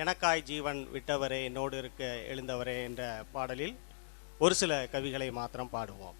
எனக்காய் ஜீவன் விட்டவரே என்னோடு இருக்க எழுந்தவரே என்ற பாடலில் ஒரு சில கவிகளை மாத்திரம் பாடுவோம்.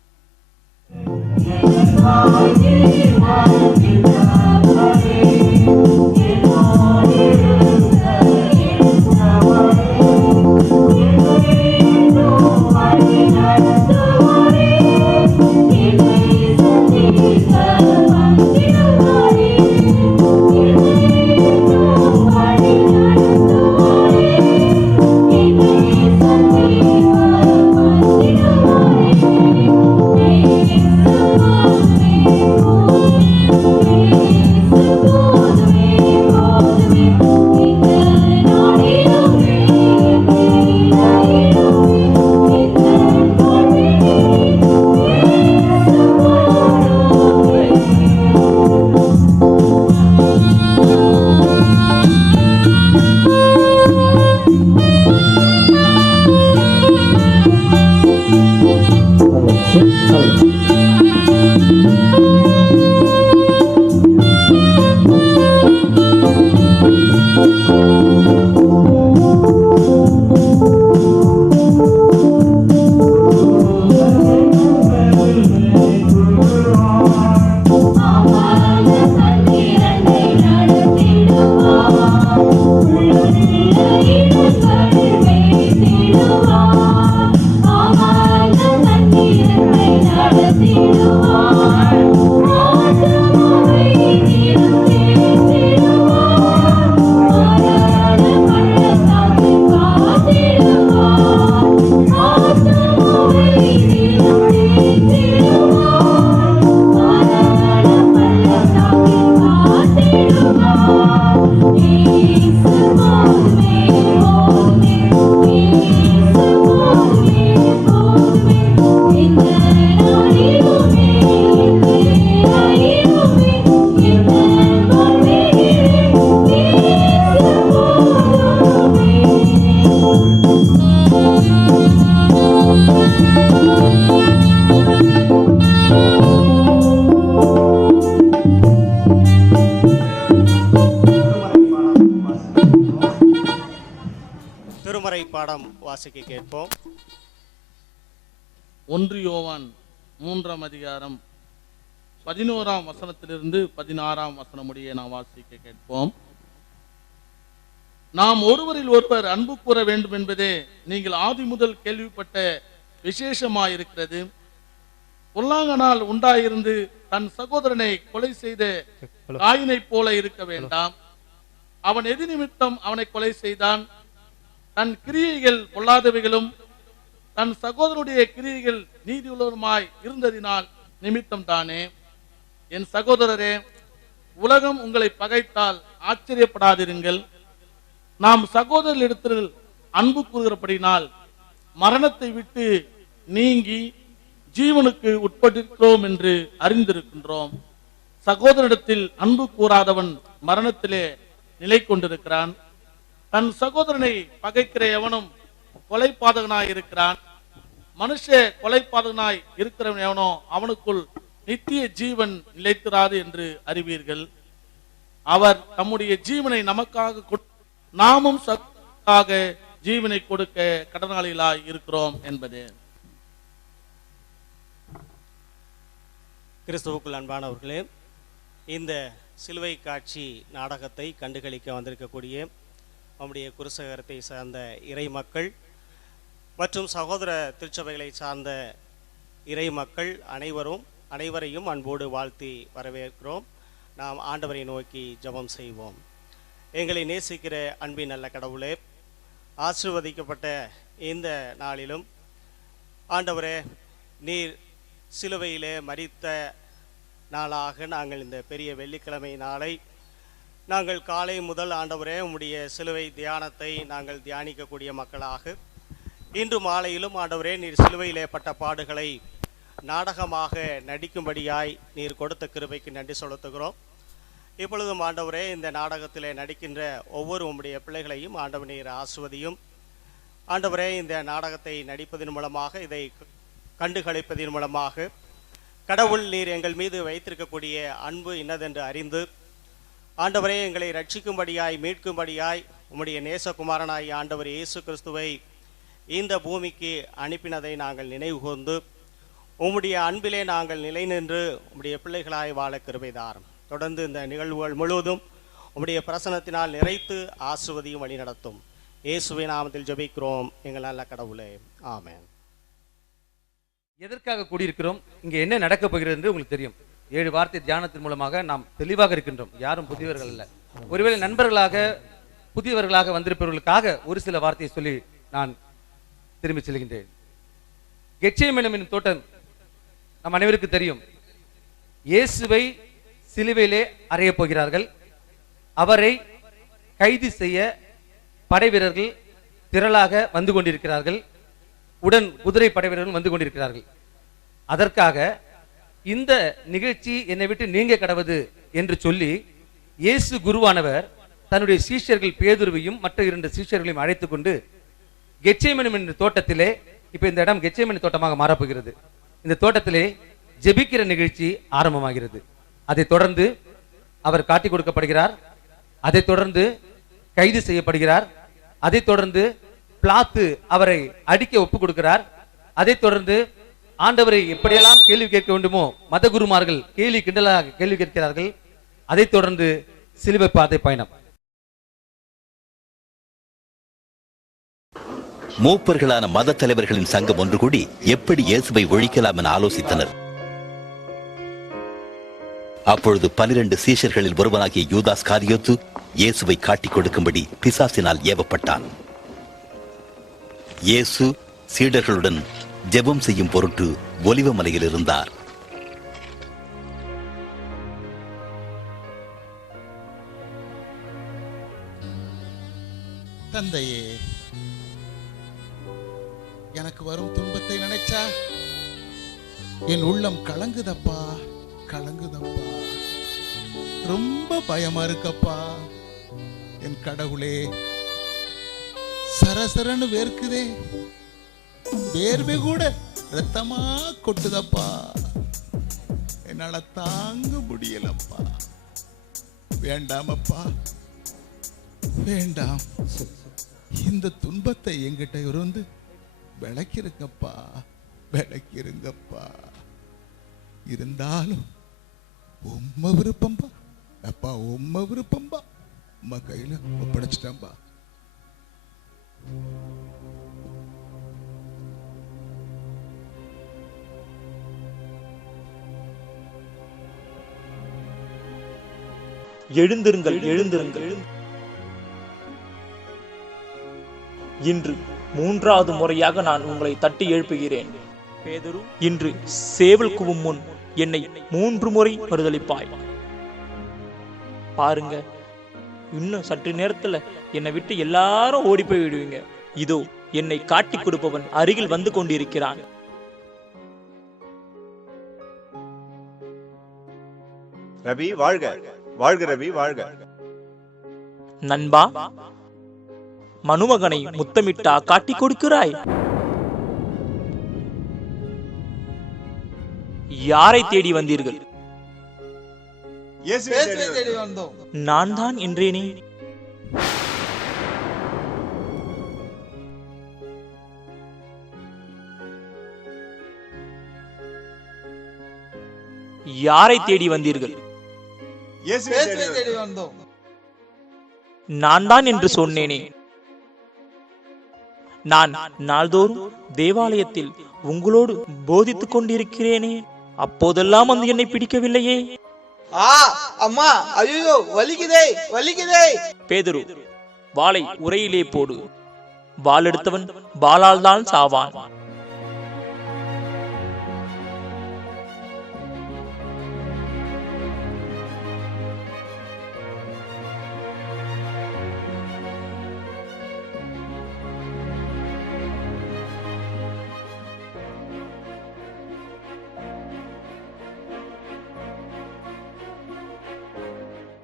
திருமறை பாடம் வாசிக்க கேட்போம். 1 யோவான் 3ஆம் அதிகாரம் 11ஆம் வசனத்திலிருந்து 16ஆம் வசனம் முடிய நாம் வாசிக்க கேட்போம். நாம் ஒருவரில் ஒருவர் அன்பு கூற வேண்டும் என்பதே நீங்கள் ஆதி முதல் கேள்விப்பட்ட விசேஷமாயிருக்கிறது. பொல்லாங்கனால் உண்டாயிருந்து தன் சகோதரனை கொலை செய்த காயினை போல இருக்க வேண்டாம். அவன் எது நிமித்தம் அவனை கொலை செய்தான்? தன் கிரியைகள் பொல்லாதவைகளும் தன் சகோதரனுடைய கிரியைகள் நீதியுள்ளவருமாய் இருந்ததினால் நிமித்தம் தானே. என் சகோதரரே, உலகம் உங்களை பகைத்தால் ஆச்சரியப்படாதிருங்கள். நாம் சகோதரரிடத்தில் அன்பு கூறுகிறபடினால் மரணத்தை விட்டு நீங்கி ஜீவனுக்கு உட்பட்டிருக்கிறோம் என்று அறிந்திருக்கின்றோம். சகோதரனிடத்தில் அன்பு கூறாதவன் மரணத்திலே நிலை கொண்டிருக்கிறான். தன் சகோதரனை பகைக்கிற எவனும் கொலைபாதகனாய் இருக்கிறான். மனுஷ கொலைபாதகனாய் இருக்கிறவன் எவனோ அவனுக்குள் நித்திய ஜீவன் நிலைத்திராது என்று அறிவீர்கள். அவர் தம்முடைய ஜீவனை நமக்காக நாமும் சகோதரனுக்காக ஜீவனை கொடுக்க கடனாளிகளாய் இருக்கிறோம் என்பது. கிறிஸ்துவுக்குள் அன்பானவர்களே, இந்த சிலுவை காட்சி நாடகத்தை கண்டுகளிக்க வந்திருக்கக்கூடிய நம்முடைய குருசகரத்தை சார்ந்த இறை மக்கள் மற்றும் சகோதர திருச்சபைகளை சார்ந்த இறை மக்கள் அனைவரையும் அன்போடு வாழ்த்தி வரவேற்கிறோம். நாம் ஆண்டவரை நோக்கி ஜெபம் செய்வோம். எங்களை நேசிக்கிற அன்பின் நல்ல கடவுளே, ஆசீர்வதிக்கப்பட்ட இந்த நாளிலும் ஆண்டவரே, நீர் சிலுவையிலே மரித்த நாளாக நாங்கள் இந்த பெரிய வெள்ளிக்கிழமை நாளை நாங்கள் காலை முதல் ஆண்டவரே உம்முடைய சிலுவை தியானத்தை நாங்கள் தியானிக்கக்கூடிய மக்களாக, இன்று மாலையிலும் ஆண்டவரே நீர் சிலுவையிலே பட்ட பாடுகளை நாடகமாக நடிக்கும்படியாய் நீர் கொடுத்த கிருபைக்கு நன்றி செலுத்துகிறோம். இப்பொழுதும் ஆண்டவரே இந்த நாடகத்திலே நடிக்கின்ற ஒவ்வொரு உம்முடைய பிள்ளைகளையும் ஆண்டவர் நீர் ஆசிர்வதியும். ஆண்டவரே, இந்த நாடகத்தை நடிப்பதன் மூலமாக, இதை கண்டுகளிப்பதன் மூலமாக கடவுள் நீர் எங்கள் மீது வைத்திருக்கக்கூடிய அன்பு இன்னதென்று அறிந்து ஆண்டவரே எங்களை ரட்சிக்கும்படியாய் மீட்கும்படியாய் உம்முடைய நேசகுமாரனாய் ஆண்டவர் இயேசு கிறிஸ்துவை இந்த பூமிக்கு அனுப்பினதை நாங்கள் நினைவு கூர்ந்து உம்முடைய அன்பிலே நாங்கள் நிலை நின்று உம்முடைய பிள்ளைகளாய் வாழ கிருபை தாரும். தொடர்ந்து இந்த நிகழ்வுகள் முழுவதும் உம்முடைய பிரசன்னத்தினால் நிறைத்து ஆசீர்வதியும் வழி நடத்தும். இயேசுவின் நாமத்தில் ஜெபிக்கிறோம் எங்கள் நல்ல கடவுளே, ஆமென். எதற்காக கூடியிருக்கிறோம், இங்கே என்ன நடக்கப் போகிறது என்று உங்களுக்கு தெரியும். 7 வார்த்தை தியானத்தின் மூலமாக நாம் தெளிவாக இருக்கின்றோம். யாரும் புதியவர்கள் அல்ல. ஒருவேளை நண்பர்களாக புதியவர்களாக வந்திருப்பவர்களுக்காக ஒரு சில வார்த்தையை சொல்லி நான் திரும்பி செல்கின்றேன். கெத்செமனே தோட்டம் நம் அனைவருக்கு தெரியும். இயேசுவை சிலுவையிலே அறையப் போகிறார்கள். அவரை கைது செய்ய படை வீரர்கள் திரளாக வந்து கொண்டிருக்கிறார்கள். உடன் குதிரை படை வீரர்கள் வந்து கொண்டிருக்கிறார்கள். அதற்காக இந்த நிகழ்ச்சி என்னை விட்டு நீங்க கடவுது என்று சொல்லி இயேசு குருவானவர் தன்னுடைய சீஷர்கள் பேதுருவையும் மற்ற 2 சீஷர்களையும் அழைத்துக் கொண்டு கெத்செமனே என்ற தோட்டத்திலே, இப்ப இந்த இடம் கெத்செமனே தோட்டமாக மாறப்போகிறது, இந்த தோட்டத்திலே ஜெபிக்கிற நிகழ்ச்சி ஆரம்பமாகிறது. அதைத் தொடர்ந்து அவர் காட்டி கொடுக்கப்படுகிறார். அதைத் தொடர்ந்து கைது செய்யப்படுகிறார். அதைத் தொடர்ந்து பிலாத்து அவரை அடிக்க ஒப்பு கொடுக்கிறார். அதைத் தொடர்ந்து ஆண்டவரை எப்படியெல்லாம் கேள்வி கேட்க வேண்டுமோ மத குருமார்கள் கேள்வி கிண்டலாக கேள்வி கேட்கிறார்கள். அதைத் தொடர்ந்து சிலுவை பாதை பயணம். மூப்பர்களான மத தலைவர்களின் சங்கம் ஒன்று கூடி எப்படி இயேசுவை ஒழிக்கலாம் என ஆலோசித்தனர். அப்பொழுது 12 சீஷர்களில் ஒருவனாகிய யூதாஸ் காரியோத்து இயேசுவை காட்டிக் கொடுக்கும்படி பிசாசினால் ஏவப்பட்டான். இயேசு சீடர்களுடன் ஜெபம் செய்யும் பொருட்டு ஒலிவ மலையில் இருந்தார். தந்தையே, எனக்கு வரும் துன்பத்தை நினைச்சா என் உள்ளம் கலங்குதப்பா, கலங்குதப்பா. ரொம்ப பயமா இருக்கப்பா. என் கடவுளே, சரசரன்னு வேர்க்குதே, வேர்வை கூட ரத்தமா கொட்டுதப்பா. என்னால தாங்க முடியலப்பா. வேண்டாமப்பா, வேண்டாம். இந்த துன்பத்தை என்கிட்ட இருந்து விளக்கிருங்கப்பா, விளக்கிருங்கப்பா. இருந்தாலும் உம்ம விருப்பம்பா அப்பா, உம்ம விருப்பம்பா. உம்ம கையில ஒப்படைச்சிட்டம்பா. எழுந்திருங்கள், எழுந்திருங்கள். இன்று 3வது முறையாக நான் உங்களை தட்டி எழுப்புகிறேன். பேதுரு, இன்று சேவல் கூவும் முன் என்னை 3 முறை மறுதலிப்பாய். பாருங்க, இன்னும் சற்று நேரத்துல என்னை விட்டு எல்லாரும் ஓடி போய் விடுவீங்க. இதோ என்னை காட்டிக் கொடுப்பவன் அருகில் வந்து கொண்டிருக்கிறான். ரவி வாழ்க, வாழ்க ரவி வாழ்க. நண்பா, மனுமகனை முத்தமிட்டா காட்டிக் கொடுக்கிறாய்? யாரை தேடி வந்தீர்கள்? நான் தான் என்றேனே. யாரை தேடி வந்தீர்கள்? நான் தான் என்று சொன்னேனே. நான் நாள்தோறும் தேவாலயத்தில் உங்களோடு போதித்துக் கொண்டிருக்கிறேனே, அப்போதெல்லாம் வந்து என்னை பிடிக்கவில்லையே. அம்மா, ஐயோ, வலிக்குதே வலிக்குதே. பேதுரு, வாளை உரையிலே போடு. வாள் எடுத்தவன் வாளால் தான் சாவான்.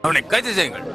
அவனை கைது செய்யுங்கள்.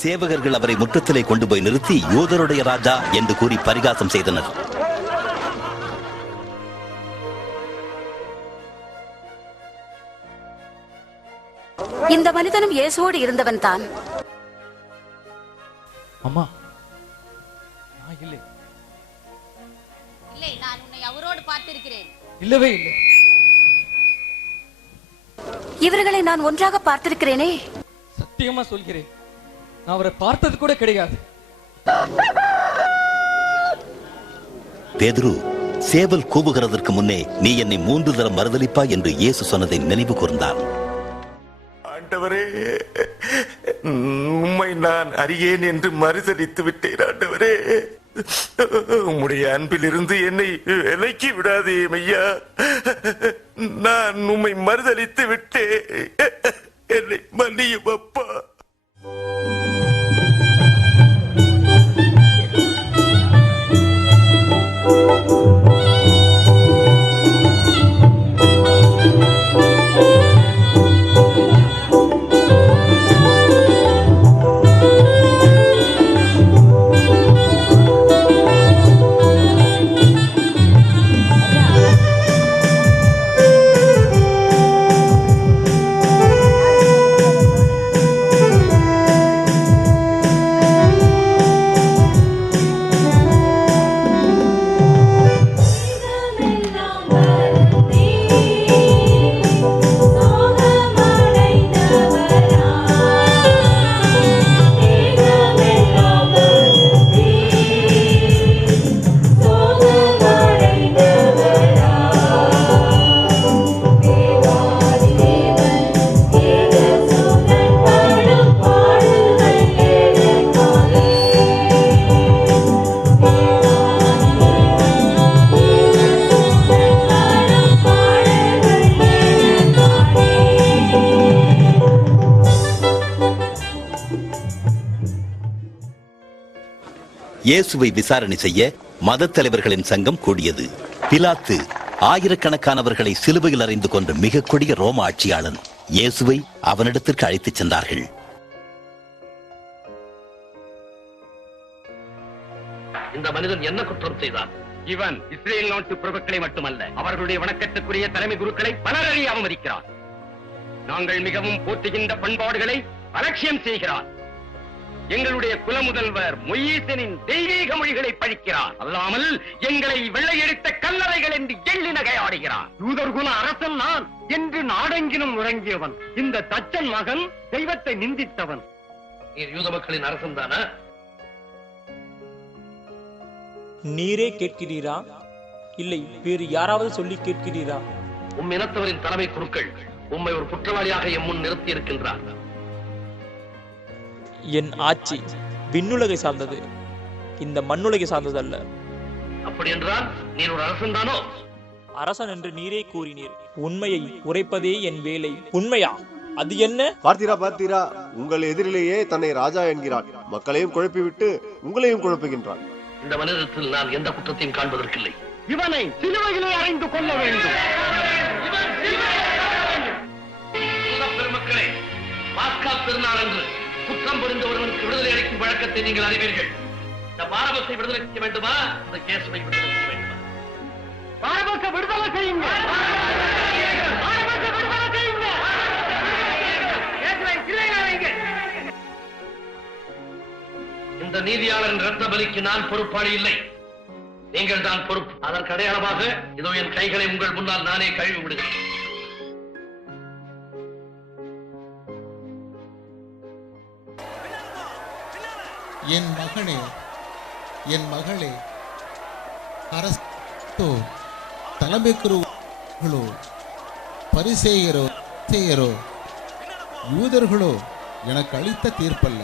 சேவகர்கள் அவரை முற்றத்திலே கொண்டு போய் நிறுத்தி யூதருடைய ராஜா என்று கூறி பரிகாசம் செய்தனர். இந்த மனிதனும் இயேசுவோடு இருந்தவன் தான். அம்மா, இல்லை, நான் உன்னை அவரோடு பார்த்திருக்கிறேன். இல்லவே இல்லை. இவர்களை நான் ஒன்றாக பார்த்திருக்கிறேனே. சத்தியமா சொல்கிறேன், நான் அவரை பார்த்தது கூட கிடையாது. பேதுரு, சேவல் கூவுகிறதற்கு முன்னே நீ என்னை 3 தரம் மறுதலிப்பாய் என்று இயேசு சொன்னதை நினைவு கூர்ந்தார். ஆண்டவரே, உம்மை நான் அறியேன் என்று மறுதலித்து விட்டேன். ஆண்டவரே, உம்முடைய அன்பிலிருந்து என்னை விலக்கி விடாதே ஐயா. நான் உம்மை மறுதலித்து விட்டேன். என்னை மன்னியும் அப்பா. இயேசுவை விசாரணை செய்ய மத தலைவர்களின் சங்கம் கூடியது. பிலாத்து ஆயிரக்கணக்கானவர்களை சிலுவையில் அறைந்து கொண்ட மிக கொடிய ரோம ஆட்சியாளன் இயேசுவை அவனிடத்திற்கு அழைத்துச் சென்றார்கள். இந்த மனிதன் என்ன குற்றம் செய்தான்? இவன் இஸ்ரேல் நாட்டு பிரபுக்களை மட்டுமல்ல, அவர்களுடைய வணக்கத்துக்குரிய தலைமை குருக்களை பலரறி அவமதிக்கிறான். நாங்கள் மிகவும் போற்றுகின்ற பண்பாடுகளை அலட்சியம் செய்கிறான். எங்களுடைய குலமுதல்வர் மொய்யீசனின் தெய்வீக மொழிகளை பழிக்கிறான். அல்லாமல் எங்களை வெள்ளையடித்த கல்லறைகள் என்று எள்ளி நகையாடுகிறான். யூதர்குல அரசன் நான் என்று நாடெங்கினும் உறங்கியவன். இந்த தச்சன் மகன் தெய்வத்தை நிந்தித்தவன். நீர் யூத மக்களின் அரசன் தானா? நீரே கேட்கிறீரா? இல்லை வேறு யாராவது சொல்லி கேட்கிறீரா? உம் இனத்தவரின் தலைமை குருக்கள் உம்மை ஒரு குற்றவாளியாக எம் முன் நிறுத்தி இருக்கின்றார். என் ஆட்சி விண்ணுலகை சார்ந்தது, இந்த மண்ணுலகை சார்ந்தது அல்ல. அப்படி என்றால் நீர் ஒரு அரசன் தானோ? அரசன் என்று நீரே கூறினீர். உண்மையை உரைப்பதே என் வேலை. உண்மையா? அது என்ன? பார்த்தீரா, உங்கள் எதிரிலேயே தன்னை ராஜா என்கிறான். மக்களையும் குழப்பிவிட்டு உங்களையும் குழப்புகின்றான். இந்த மனிதத்தில் நான் எந்த குற்றத்தையும் காண்பதற்கில்லை. இவனை சிலுவையிலே அறைந்து கொள்ள வேண்டும். பெருமக்களே, பாஸ்கா பெருநாள் அன்று குற்றம் புரிந்த ஒருவனுக்கு விடுதலை அளிக்கும் வழக்கத்தை நீங்கள் அறிவீர்கள். இந்த பாரபத்தை விடுதலை செய்ய வேண்டுமா? இந்த கேசுவை விடுதலை செய்ய வேண்டுமா? பாரபத்தை விடுதலை செய்யுங்க. இந்த நீதியாளரின் இரத்த பலிக்கு நான் பொறுப்பாளி இல்லை, நீங்கள் தான் பொறுப்பு. அதற்கு அடையாளமாக இதோ என் கைகளை உங்கள் முன்னால் நானே கழுவி விடுகிறேன். என் மகனே, என் மகளே, அரசோ, தலைமை குருக்களோ, பரிசேயரோ, யூதர்களோ எனக்கு அளித்த தீர்ப்பல்ல.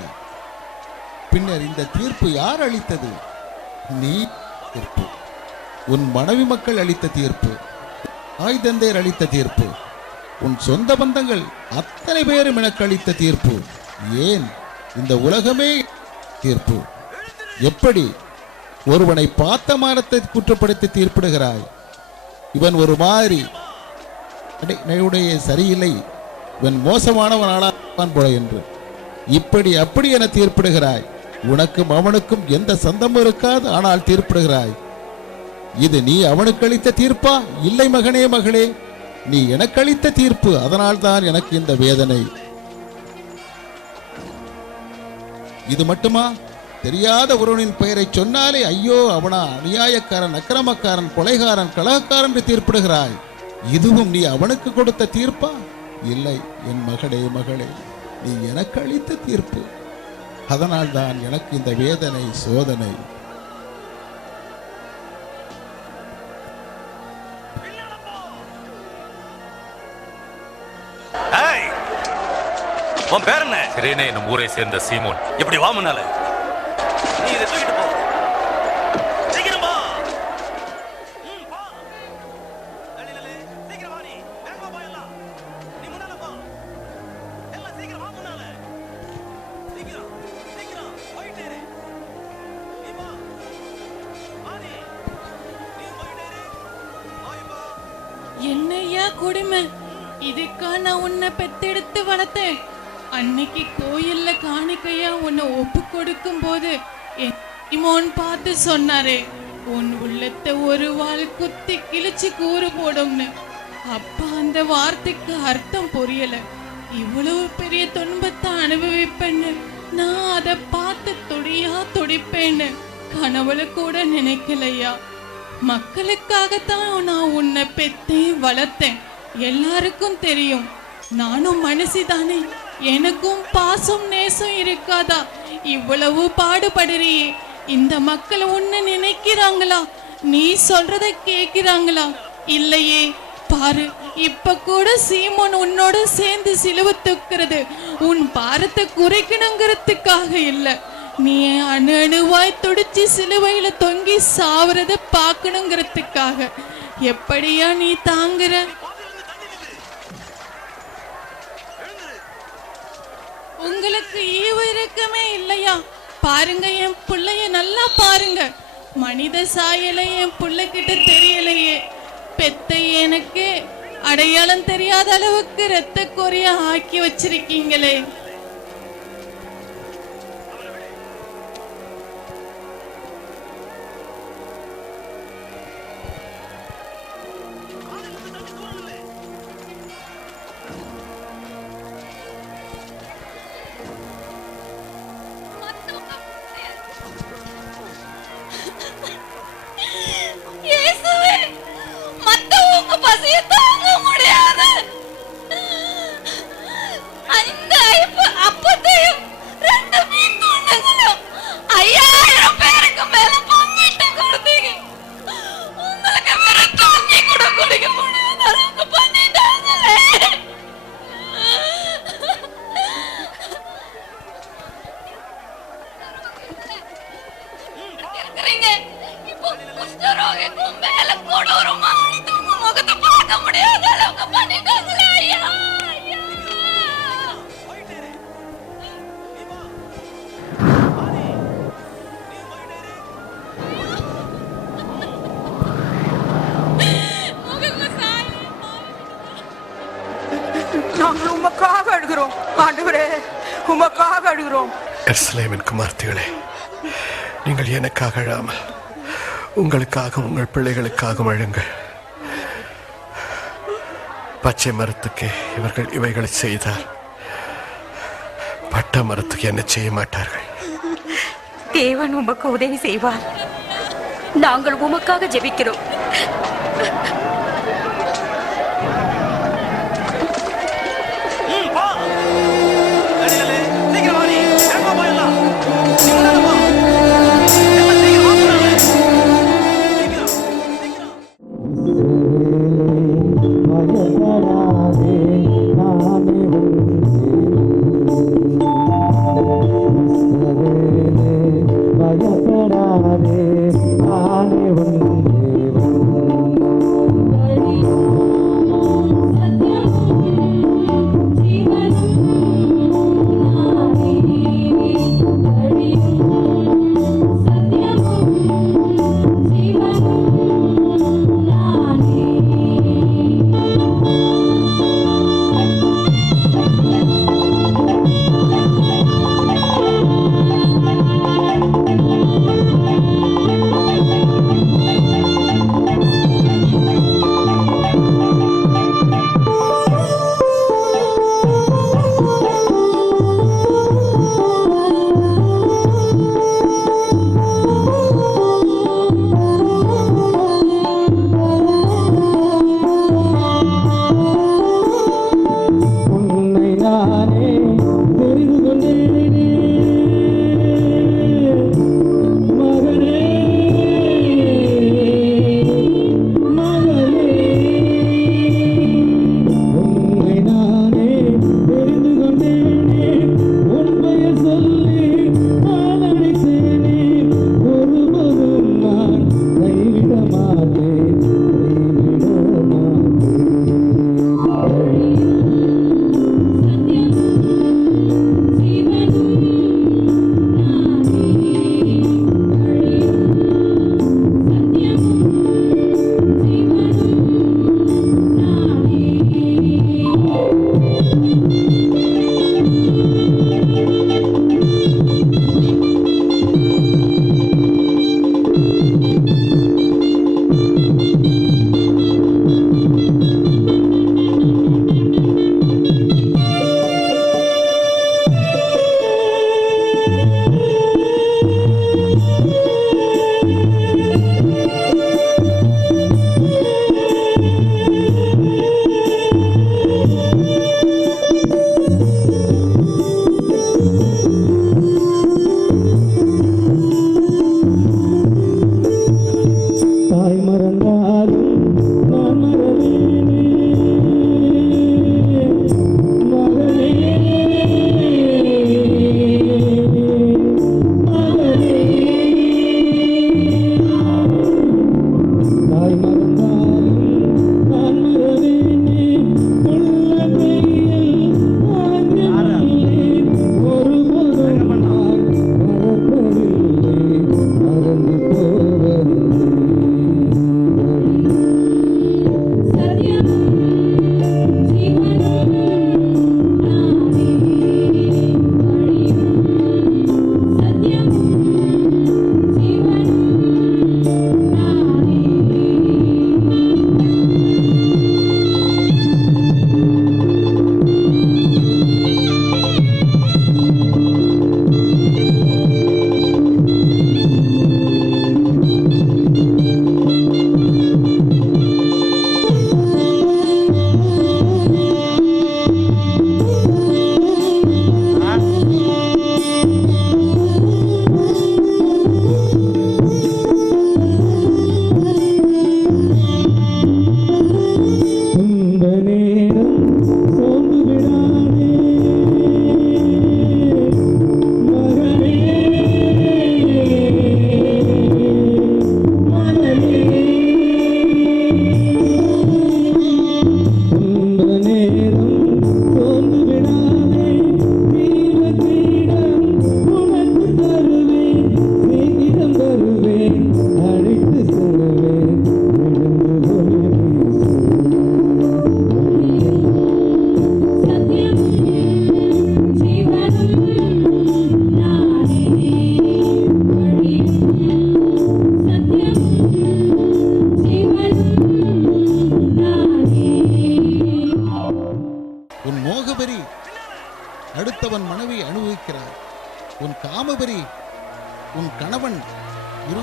பின்னர் இந்த தீர்ப்பு யார் அளித்தது? நீ தீர்ப்பு. உன் மனைவி மக்கள் அளித்த தீர்ப்பு, தாய் தந்தையர் அளித்த தீர்ப்பு, உன் சொந்த பந்தங்கள் அத்தனை பேரும் எனக்கு அளித்த தீர்ப்பு. ஏன் இந்த உலகமே தீர்ப்பு. எப்படி ஒருவனை பார்த்த மானத்தை குற்றப்படுத்தி தீர்ப்பிடுகிறாய்? இவன் ஒரு மாதிரி சரியில்லை, இவன் மோசமானவன் ஆளான் போல என்று இப்படி அப்படி என தீர்ப்பிடுகிறாய். உனக்கும் அவனுக்கும் எந்த சந்தமும் இருக்காது, ஆனால் தீர்ப்பிடுகிறாய். இது நீ அவனுக்கு அளித்த தீர்ப்பா? இல்லை மகனே, மகளே, நீ எனக்கு அளித்த தீர்ப்பு. அதனால் தான் எனக்கு இந்த வேதனை. இது மட்டுமா? தெரியாத ஒருவனின் பெயரை சொன்னாலே ஐயோ அவனா அநியாயக்காரன், அக்கிரமக்காரன், கொலைகாரன், கலகக்காரன் என்று தீர்ப்பிடுகிறாய். இதுவும் நீ அவனுக்கு கொடுத்த தீர்ப்பா? இல்லை என் மகளே, மகளே, நீ எனக்கு அளித்த தீர்ப்பு. அதனால் தான் எனக்கு இந்த வேதனை, சோதனை. உன் பேர் என்ன? சிறேனே, நம் ஊரை சேர்ந்த சீமோன். இப்படி வா முன்னால. நீ இதை தூக்கிட்டு போ. என்னையா கொடுமை, இதுக்கா நான் உன்னை பெத்தெடுத்து வளர்த்தேன். அன்னைக்கு கோயில்ல காணிக்கையா உன்னை ஒப்பு கொடுக்கும் போது இமோன் பார்த்து சொன்னாரே, உன் உள்ளத்தை ஒரு வாள் குத்தி கிழிச்சு கூறு போடும்னு. அப்ப அந்த வார்த்தைக்கு அர்த்தம் புரியல. இவ்வளவு பெரிய துன்பத்தை அனுபவிப்பேன்னு நான் அதை பார்த்து துடியா துடிப்பேன்னு கனவுல கூட நினைக்கலையா. மக்களுக்காகத்தான் நான் உன்னை பெத்தேன் வளர்த்தேன். எல்லாருக்கும் தெரியும், நானும் மனுஷிதானே, எனக்கும் பாசம் நேசம் இருக்காதா? இவ்வளவு பாடுபடுறியே, இந்த மக்கள் உன்னை நினைக்கிறாங்களா? நீ சொல்றத கேக்குறாங்களா? இல்லையே. பாரு, இப்ப கூட சீமோன் உன்னோட சேர்ந்து சிலுவை தூக்குறது உன் பாரத்தை குறைக்கணுங்கிறதுக்காக இல்ல, நீ அணு அணுவாய் துடிச்சு சிலுவையில தொங்கி சாவறத பார்க்கணுங்கிறதுக்காக. எப்படியா நீ தாங்குற? உங்களுக்கு ஈவு இறக்கமே இல்லையா? பாருங்க, என் பிள்ளைய நல்லா பாருங்க. மனித சாயலை என் பிள்ளைகிட்ட தெரியலையே. பெத்த எனக்கு அடையாளம் தெரியாத அளவுக்கு ரத்த கொறைய ஆக்கி வச்சிருக்கீங்களே. நாங்கள் உமக்காக அழுகிறோம் ஆண்டவரே, உமக்காக அழுகிறோம். எருசலேமின் குமார்த்திகளே, நீங்கள் எனக்காக அழாமல் உங்களுக்காக உங்கள் பிள்ளைகளுக்காக அழுங்கள். பச்சை மரத்துக்கு இவர்கள் இவைகளை செய்தால் பட்ட மரத்துக்கு என்ன செய்ய மாட்டார்கள். தேவன் உமக்கு உதவி செய்வார். நாங்கள் உமக்காக ஜெபிக்கிறோம். பயப்படாதே, நானே உன் தேவன்.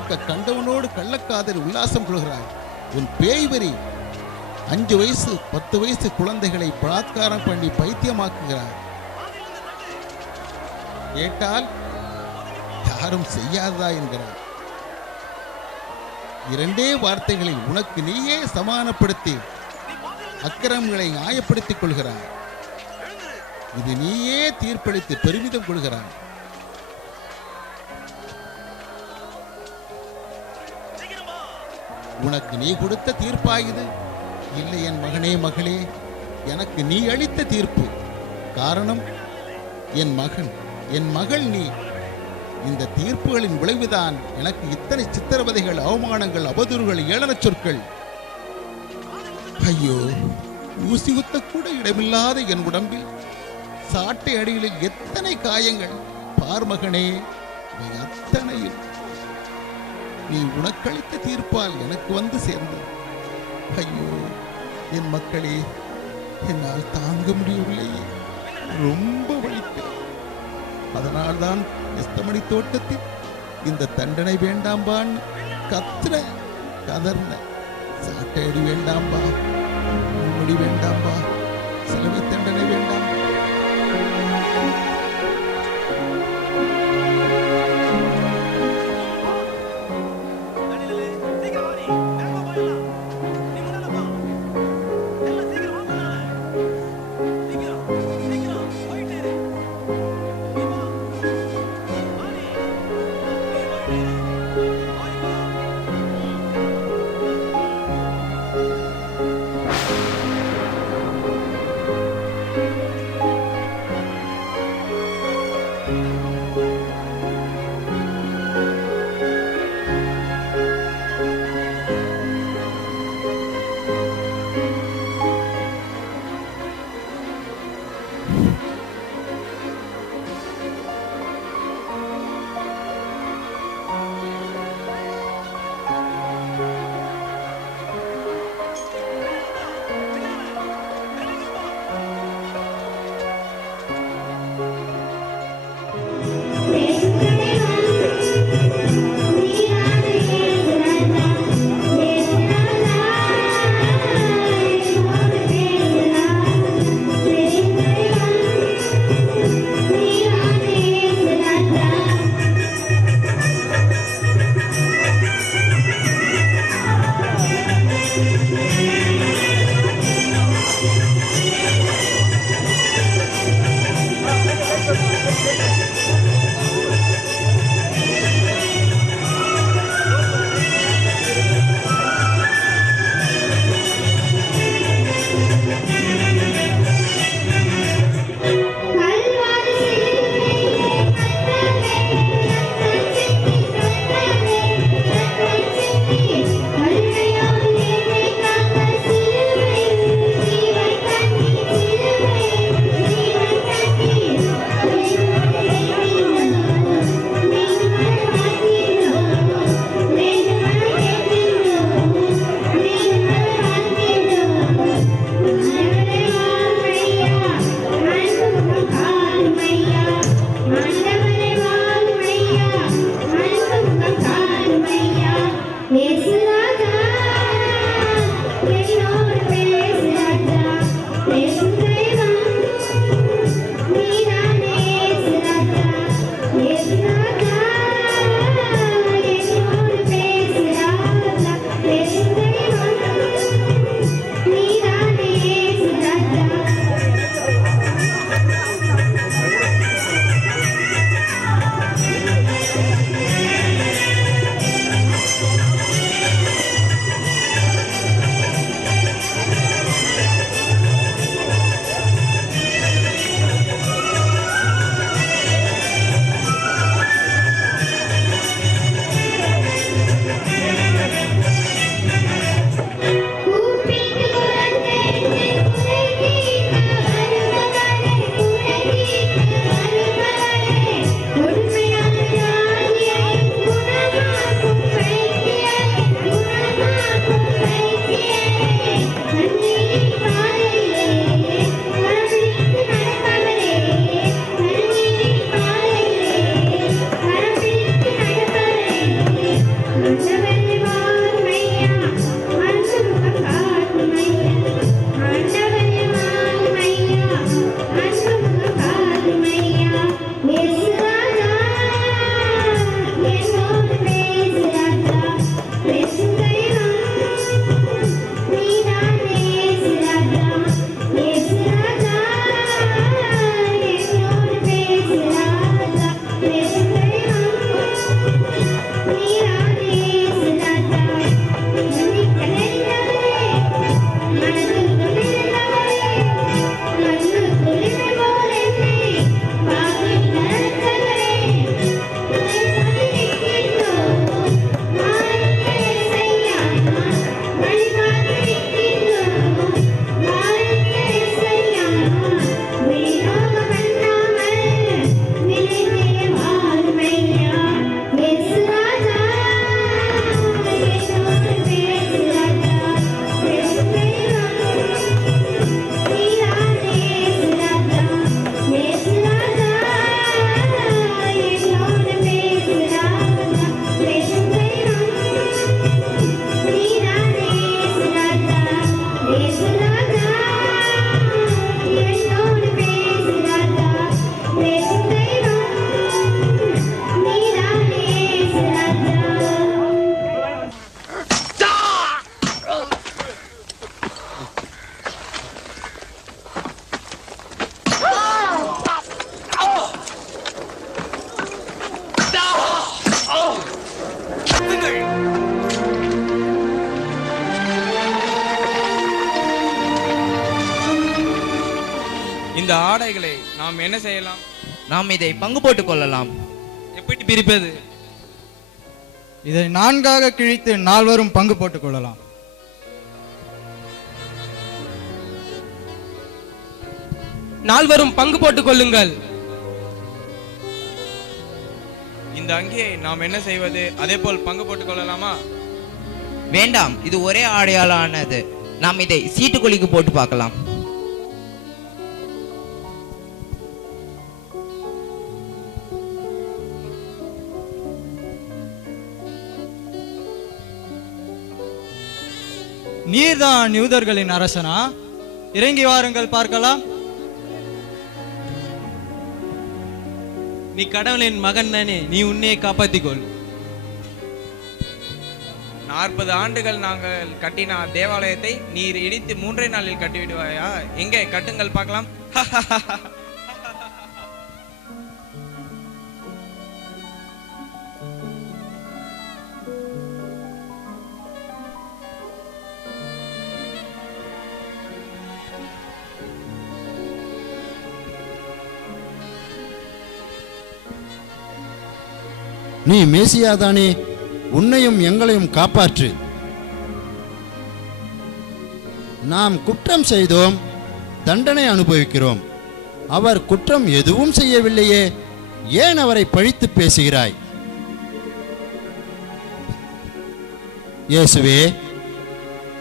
பார்க்க கண்டவனோடு கள்ளக்காதல் உல்லாசம் கொள்கிறாய். உன் பேய்வரி 5 வயசு 10 வயசு குழந்தைகளை பலாத்காரம் பண்ணி பைத்தியமாக்குகிறார். கேட்டால் யாரும் செய்யாததா என்கிறார். 2 வார்த்தைகளில் உனக்கு நீயே சமாதானப்படுத்தி அக்கிரமங்களை நியாயப்படுத்திக் கொள்கிறாய். இது நீயே தீர்ப்பளித்து பெருமிதம் கொள்கிறாய். உனக்கு நீ கொடுத்த தீர்ப்பாயுது? இல்லை என் மகனே மகளே, எனக்கு நீ அளித்த தீர்ப்பு. காரணம் என் மகன் என் மகள் நீ. இந்த தீர்ப்புகளின் விளைவுதான் எனக்கு இத்தனை சித்திரவதைகள், அவமானங்கள், அவதூறுகள், ஏளனச் சொற்கள். ஐயோ, ஊசி குத்த கூட இடமில்லாத என் உடம்பில் சாட்டை அடிகளில் எத்தனை காயங்கள். பார்மகனே, இவை அத்தனையும் நீ உனக்களித்த தீர்ப்பால் எனக்கு வந்து சேர்ந்தது. ஐயோ என் மக்களே, என்னால் தாங்க முடியவில்லையே, ரொம்ப வலிக்கிறது. அதனால்தான் எஸ்தமணி தோட்டத்தில் இந்த தண்டனை வேண்டாம்பான் கத்துன கதர்ன. சாட்டையடி வேண்டாம்பா, முடி வேண்டாம்பா, சிலுவை தண்டனை வேண்டாம். இந்த ஆடைகளை நாம் என்ன செய்யலாம்? நாம் இதை பங்கு போட்டுக் கொள்ளலாம். எப்படி பிரிப்பது? இதை 4ஆக கிழித்து 4வரும் பங்கு போட்டுக் கொள்ளலாம். நால்வரும் பங்கு போட்டுக் கொள்ளுங்கள். இந்த அங்கியை நாம் என்ன செய்வது? அதே போல் பங்கு போட்டுக் கொள்ளலாமா? வேண்டாம், இது ஒரே ஆடையாலானது. நாம் இதை சீட்டுக்குழிக்கு போட்டு பார்க்கலாம். நீர்தான் யூதர்களின் அரசனா? இறங்கி வாருங்கள் பார்க்கலாம். நீ கடவுளின் மகன் தானே, நீ உன்னையை காப்பாற்றிக்கொள். 40 ஆண்டுகள் நாங்கள் கட்டின தேவாலயத்தை நீர் இடித்து 3 நாளில் கட்டிவிடுவாயா? எங்கே கட்டுங்கள் பார்க்கலாம். நீ மேசியாதானே? உன்னையும் எங்களையும் காப்பாற்று. நாம் குற்றம் செய்தோம், தண்டனை அனுபவிக்கிறோம். அவர் குற்றம் எதுவும் செய்யவில்லையே, ஏன் அவரை பழித்து பேசுகிறாய்? இயேசுவே,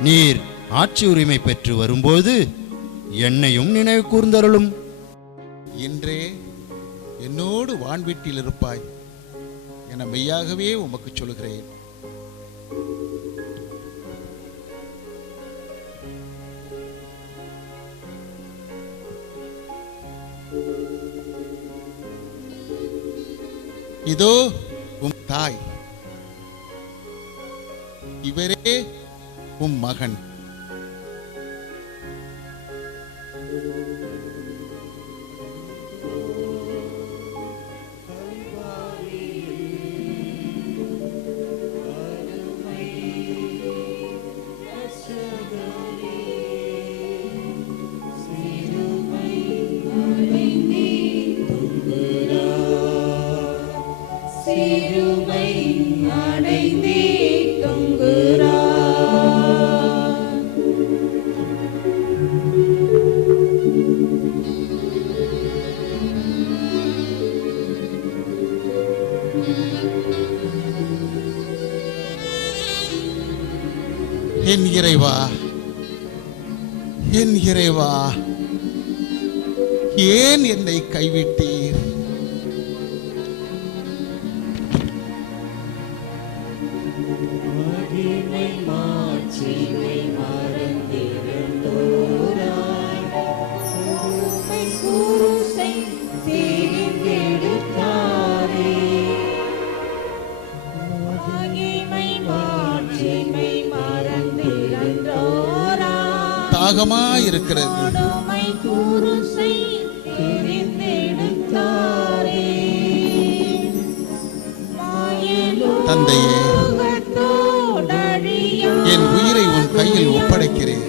நீர் ஆட்சி உரிமை பெற்று வரும்போது என்னையும் நினைவு கூர்ந்தருளும். இன்றே என்னோடு வான்வீட்டில் இருப்பாய் என மெய்யாகவே உமக்கு சொல்கிறேன். இதோ உம் தாய், இவரே உம் மகன். என் இறைவா, என் இறைவா, ஏன் என்னை கைவிட்டீர்? தாகமா இருக்கிறது. தந்தையே, என் உயிரை உன் கையில் ஒப்படைக்கிறேன்.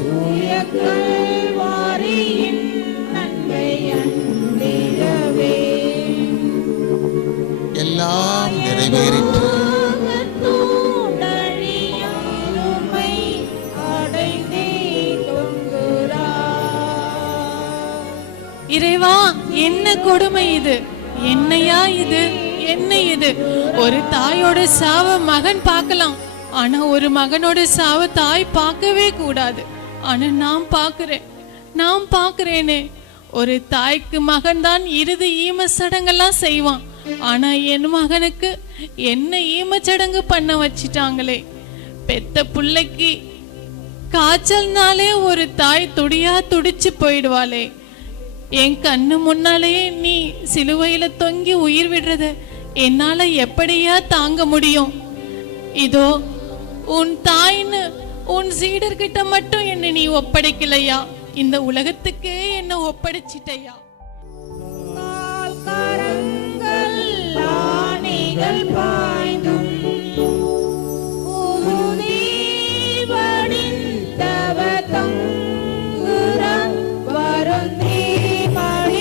எல்லாம் நிறைவேறிற்று. இறைவா, என்ன கொடுமை இது! என்னையா இது? என்ன இது? ஒரு தாயோட சாவ மகன் பார்க்கலாம், ஆனா ஒரு மகனோட சாவ தாய் பார்க்கவே கூடாது. ஆனா நான் பார்க்கிறேனே, ஒரு தாய்க்கு மகன் தான் இறுதி ஈம சடங்கெல்லாம் செய்வான். ஆனா என் மகனுக்கு என்ன ஈம சடங்கு பண்ண வச்சிட்டாங்களே. பெத்த பிள்ளைக்கு காய்ச்சல்னாலே ஒரு தாய் துடியா துடிச்சு போயிடுவாளே. என் கண்ணு முன்னாலேயே நீ சிலுவையில தொங்கி உயிர் விடுறத என்னால எப்படியா தாங்க முடியும்? இதோ உன் தாய்னு உன் சீடர்கிட்ட மட்டும் என்ன நீ ஒப்படைக்கலையா, இந்த உலகத்துக்கே என்ன ஒப்படைச்சிட்டையா. வருந்தி மணி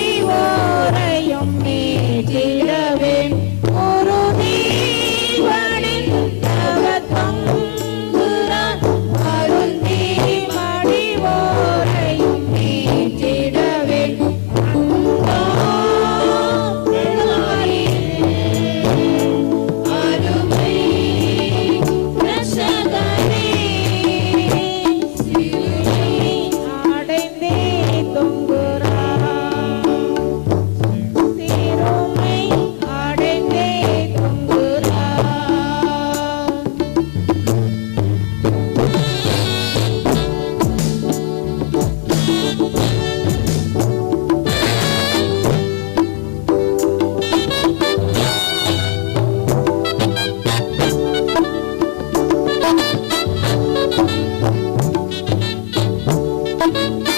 Thank you.